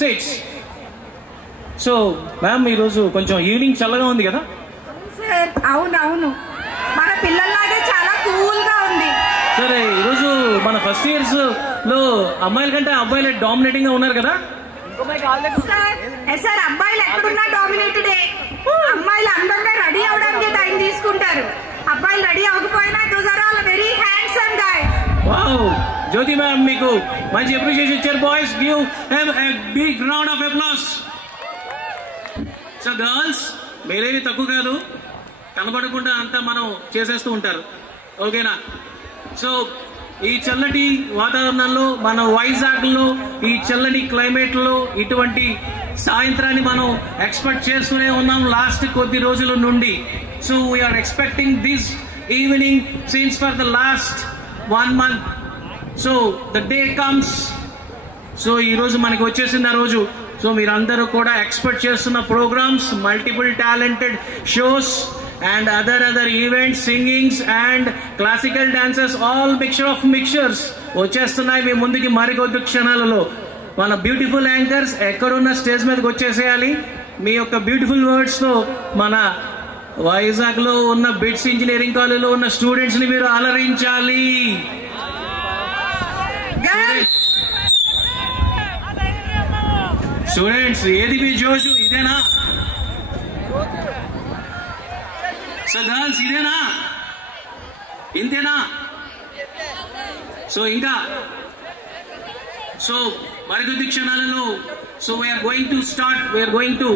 seats. So, ma'am, ఈరోజు కొంచెం evening చల్లగా ఉంది కదా? అవునవును, మన పిల్లల్లాగే చాలా కూల్ గా ఉంది. సరే, ఈరోజు మన ఫస్ట్ ఇయర్స్ లో అమ్మాయిల కంటే అబ్బాయిలే డామినేటింగ్ గా ఉన్నారు కదా? సార్, అబ్బాయిలు ఎక్కడున్నా డామినేటెడ్. అమ్మాయిలు అందంగా రెడీ అవడానికి టైం తీసుకుంటారు. అబ్బాయిలు రెడీ అవ్వకపోయినా those are all very handsome guys. Wow, Jyoti ma'am మీకు మంచి అప్రిషియేషన్ ఇచ్చారు. Boys, give him a big round of applause. So girls, మీరేమి తక్కువ కాదు, కనబడకుండా అంతా మనం చేసేస్తూ ఉంటారు. ఓకేనా? సో ఈ చల్లటి వాతావరణంలో మన వైజాగ్ లో ఈ చల్లని క్లైమేట్ లో ఇటువంటి సాయంత్రాన్ని మనం ఎక్స్పెక్ట్ చేస్తూనే ఉన్నాం లాస్ట్ కొద్ది రోజుల నుండి. So we are expecting this evening scenes for the last 1 month. So the day comes. So ఈ రోజు మనకి వచ్చేసింది ఆ రోజు. సో మీరందరూ కూడా ఎక్స్పెక్ట్ చేస్తున్న programmes, multiple talented shows and other events, singings and classical dances, all mixture of mixtures వచ్చేస్తున్నాయి మీ ముందుకి మరికొద్ది క్షణాలలో. మన బ్యూటిఫుల్ యాంకర్స్ ఎక్కడున్న స్టేజ్ మీదకి వచ్చేసేయాలి. మీ యొక్క బ్యూటిఫుల్ వర్డ్స్ తో మన వైజాగ్ లో ఉన్న బిట్స్ ఇంజనీరింగ్ కాలేజీలో ఉన్న స్టూడెంట్స్ ని మీరు అలరించాలి. స్టూడెంట్స్, ఏది మీ జోషు? ఇదేనా? సో గర్ల్స్, ఇదేనా? ఇంతేనా? సో ఇంకా సో మరికొద్ది క్షణాలలో so we are going to start. We are going to